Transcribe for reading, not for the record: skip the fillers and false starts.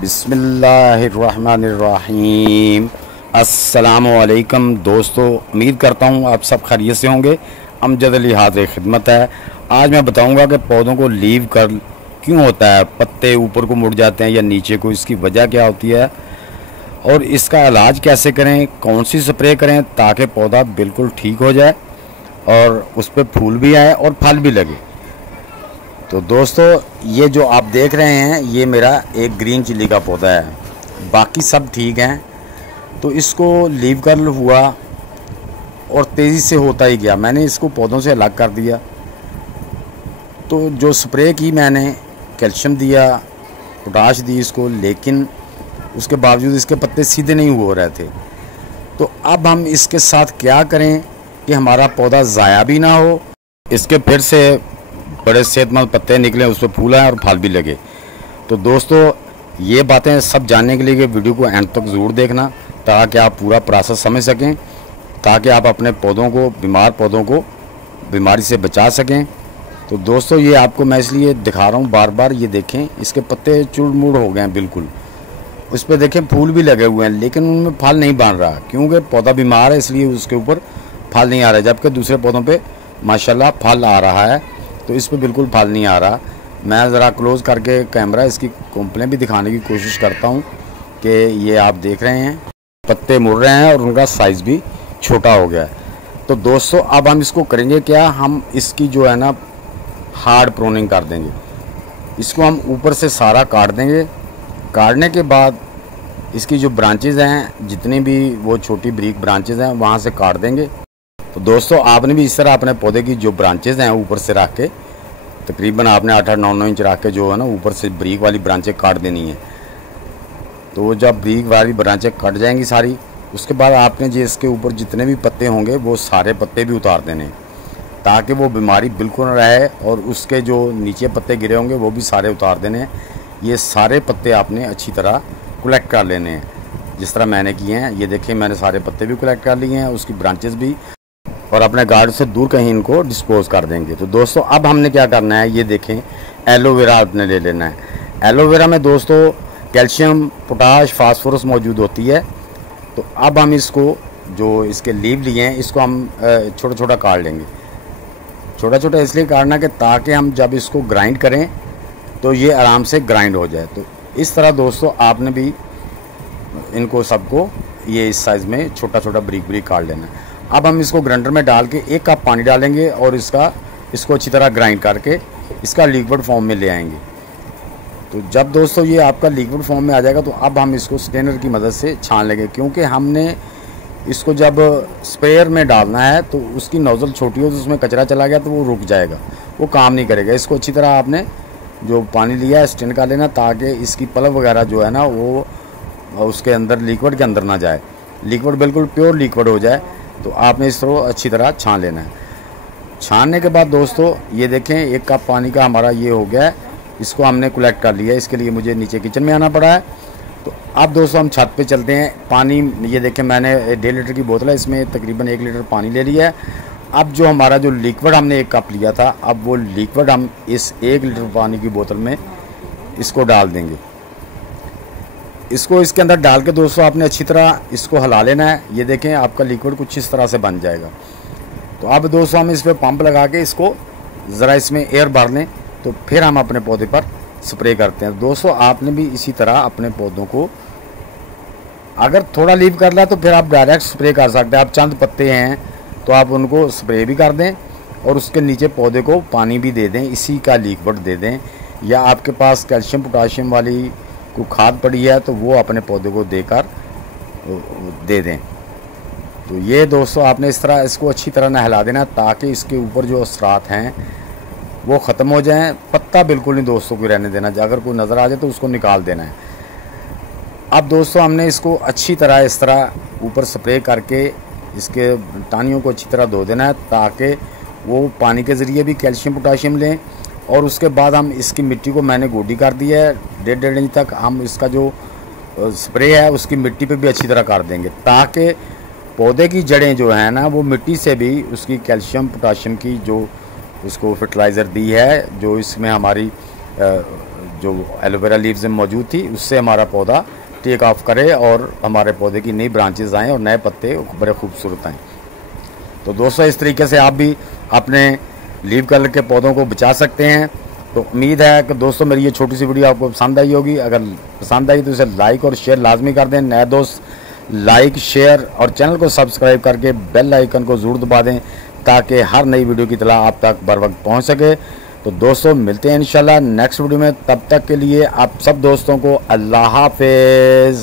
बिस्मिल्लाहिर्रहमानिर्रहीम। अस्सलामुअलैकुम दोस्तों, उम्मीद करता हूँ आप सब खैरियत से होंगे। अमजद अली हाज़िर खिदमत है। आज मैं बताऊँगा कि पौधों को लीव कर्ल क्यों होता है, पत्ते ऊपर को मुड़ जाते हैं या नीचे को, इसकी वजह क्या होती है और इसका इलाज कैसे करें, कौन सी स्प्रे करें ताकि पौधा बिल्कुल ठीक हो जाए और उस पर फूल भी आए और फल भी लगे। तो दोस्तों, ये जो आप देख रहे हैं ये मेरा एक ग्रीन चिल्ली का पौधा है, बाकी सब ठीक हैं। तो इसको लीव कर्ल हुआ और तेज़ी से होता ही गया। मैंने इसको पौधों से अलग कर दिया। तो जो स्प्रे की मैंने, कैल्शियम दिया, पोटाश दी इसको, लेकिन उसके बावजूद इसके पत्ते सीधे नहीं हो रहे थे। तो अब हम इसके साथ क्या करें कि हमारा पौधा ज़ाया भी ना हो, इसके फिर से बड़े सेहतमंद पत्ते निकले, उस पर फूल आए और फल भी लगे। तो दोस्तों, ये बातें सब जानने के लिए कि वीडियो को एंड तक ज़रूर देखना ताकि आप पूरा प्रोसेस समझ सकें, ताकि आप अपने पौधों को, बीमार पौधों को बीमारी से बचा सकें। तो दोस्तों, ये आपको मैं इसलिए दिखा रहा हूँ बार बार। ये देखें, इसके पत्ते चुड़मुड़ हो गए हैं बिल्कुल। उस पर देखें फूल भी लगे हुए हैं, लेकिन उनमें फल नहीं बन रहा क्योंकि पौधा बीमार है, इसलिए उसके ऊपर फल नहीं आ रहा। जबकि दूसरे पौधों पे माशाल्लाह फल आ रहा है, तो इस पे बिल्कुल फल नहीं आ रहा। मैं ज़रा क्लोज़ करके कैमरा इसकी कंप्लेंट भी दिखाने की कोशिश करता हूँ कि ये आप देख रहे हैं पत्ते मुड़ रहे हैं और उनका साइज़ भी छोटा हो गया है। तो दोस्तों, अब हम इसको करेंगे क्या, हम इसकी जो है ना हार्ड प्रूनिंग कर देंगे। इसको हम ऊपर से सारा काट देंगे। काटने के बाद इसकी जो ब्रांचेज़ हैं, जितनी भी वो छोटी ब्रीक ब्रांचेज़ हैं, वहाँ से काट देंगे। तो दोस्तों, आपने भी इस तरह अपने पौधे की जो ब्रांचेज़ हैं ऊपर से रख के, तकरीबन आपने 8-9 इंच रख के जो है ना ऊपर से ब्रीक वाली ब्रांचें काट देनी है। तो जब ब्रीक वाली ब्रांचें कट जाएंगी सारी, उसके बाद आपने जो इसके ऊपर जितने भी पत्ते होंगे वो सारे पत्ते भी उतार देने, ताकि वो बीमारी बिल्कुल न रहे। और उसके जो नीचे पत्ते गिरे होंगे वो भी सारे उतार देने। ये सारे पत्ते आपने अच्छी तरह कलेक्ट कर लेने हैं, जिस तरह मैंने किए हैं। ये देखें, मैंने सारे पत्ते भी कलेक्ट कर लिए हैं, उसकी ब्रांचेस भी, और अपने गार्ड से दूर कहीं इनको डिस्पोज कर देंगे। तो दोस्तों, अब हमने क्या करना है, ये देखें, एलोवेरा आपने ले लेना है। एलोवेरा में दोस्तों कैल्शियम, पोटाश, फास्फोरस मौजूद होती है। तो अब हम इसको, जो इसके लीव लिए हैं, इसको हम छोटा छोटा काट लेंगे। छोटा छोटा इसलिए काटना कि ताकि हम जब इसको ग्राइंड करें तो ये आराम से ग्राइंड हो जाए। तो इस तरह दोस्तों आपने भी इनको सबको ये इस साइज़ में छोटा छोटा ब्रीक ब्रीक काट लेना है। अब हम इसको ग्राइंडर में डाल के 1 कप पानी डालेंगे और इसको अच्छी तरह ग्राइंड करके इसका लिक्विड फॉर्म में ले आएंगे। तो जब दोस्तों ये आपका लिक्विड फॉर्म में आ जाएगा, तो अब हम इसको स्ट्रेनर की मदद से छान लेंगे, क्योंकि हमने इसको जब स्प्रेयर में डालना है तो उसकी नोज़ल छोटी हो, तो उसमें कचरा चला गया तो वो रुक जाएगा, वो काम नहीं करेगा। इसको अच्छी तरह आपने जो पानी लिया है स्ट्रेन कर लेना, ताकि इसकी पल्प वगैरह जो है ना वो उसके अंदर, लिक्विड के अंदर ना जाए, लिक्विड बिल्कुल प्योर लिक्विड हो जाए। तो आपने इसको अच्छी तरह छान लेना है। छानने के बाद दोस्तों, ये देखें 1 कप पानी का हमारा ये हो गया है। इसको हमने कलेक्ट कर लिया है। इसके लिए मुझे नीचे किचन में आना पड़ा है। तो अब दोस्तों हम छत पे चलते हैं। पानी, ये देखें, मैंने 1.5 लीटर की बोतल है, इसमें तकरीबन 1 लीटर पानी ले लिया है। अब जो हमारा जो लिक्विड हमने 1 कप लिया था, अब वो लिक्विड हम इस 1 लीटर पानी की बोतल में इसको डाल देंगे। इसको इसके अंदर डाल के दोस्तों आपने अच्छी तरह इसको हिला लेना है। ये देखें, आपका लिक्विड कुछ इस तरह से बन जाएगा। तो अब दोस्तों हम इस पर पंप लगा के इसको ज़रा इसमें एयर भर लें, तो फिर हम अपने पौधे पर स्प्रे करते हैं। दोस्तों, आपने भी इसी तरह अपने पौधों को, अगर थोड़ा लीव कर लिया तो फिर आप डायरेक्ट स्प्रे कर सकते हैं। आप चंद पत्ते हैं तो आप उनको स्प्रे भी कर दें और उसके नीचे पौधे को पानी भी दे दें, इसी का लिक्विड दे दें। या आपके पास कैल्शियम पोटाशियम वाली को खाद पड़ी है तो वो अपने पौधे को देकर दे दें। तो ये दोस्तों आपने इस तरह इसको अच्छी तरह नहला देना, ताकि इसके ऊपर जो असरात हैं वो ख़त्म हो जाएं। पत्ता बिल्कुल नहीं दोस्तों को रहने देना, अगर कोई नज़र आ जाए तो उसको निकाल देना है। अब दोस्तों हमने इसको अच्छी तरह इस तरह ऊपर स्प्रे करके इसके टानियों को अच्छी तरह धो देना है, ताकि वो पानी के ज़रिए भी कैल्शियम पोटाशियम लें। और उसके बाद हम इसकी मिट्टी को, मैंने गोडी कर दी है 1.5 इंच तक, हम इसका जो स्प्रे है उसकी मिट्टी पे भी अच्छी तरह कर देंगे, ताकि पौधे की जड़ें जो हैं ना वो मिट्टी से भी उसकी कैल्शियम पोटाशियम की जो उसको फर्टिलाइज़र दी है, जो इसमें हमारी जो एलोवेरा लीव्स में मौजूद थी उससे हमारा पौधा टेक ऑफ करे और हमारे पौधे की नई ब्रांचेस आएँ और नए पत्ते बड़े खूबसूरत आएँ। तो दोस्तों इस तरीके से आप भी अपने लीव कलर के पौधों को बचा सकते हैं। तो उम्मीद है कि दोस्तों मेरी ये छोटी सी वीडियो आपको पसंद आई होगी। अगर पसंद आई तो इसे लाइक और शेयर लाजमी कर दें। नए दोस्त लाइक शेयर और चैनल को सब्सक्राइब करके बेल आइकन को ज़रूर दबा दें ताकि हर नई वीडियो की इत्तला आप तक बर वक्त पहुँच सके। तो दोस्तों मिलते हैं इंशाल्लाह नेक्स्ट वीडियो में। तब तक के लिए आप सब दोस्तों को अल्लाह हाफिज़।